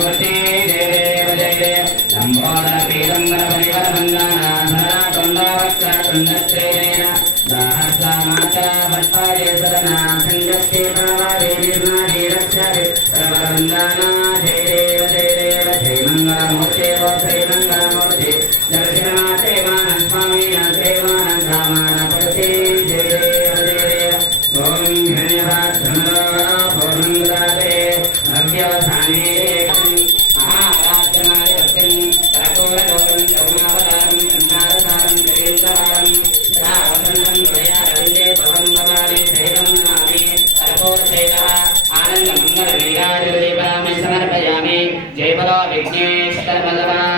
मूर्ति जय देव जय देव लंबोदर पीतंबर परिकर वंदना धरा कुंडवक्र कुंडश्रेण सहस्रमाचा वट्पाये सदना संगस्ते प्रवादे निर्मादे रक्षते सर्ववंदना जय देव जय मंगलमूर्ते वो श्री मंगलमूर्ते दर्शनमात्रे मानः स्वामी नात्रे मानः कामानपते जय देव ओम धन्यवाद धन्यवाद पूर्णं ददाते अव्यवसाने महाराजनाय वचन तपोरदोरं करुणावतारं संसारसारं जगेन्द्रहारं रावणं प्रयारण्ये भवं भवानि देवं नमामि तपोसेतः आनन्दमङ्गलनीराजदीपामि समर्पयामि जय बोलो विघ्नेश्वर भगवान्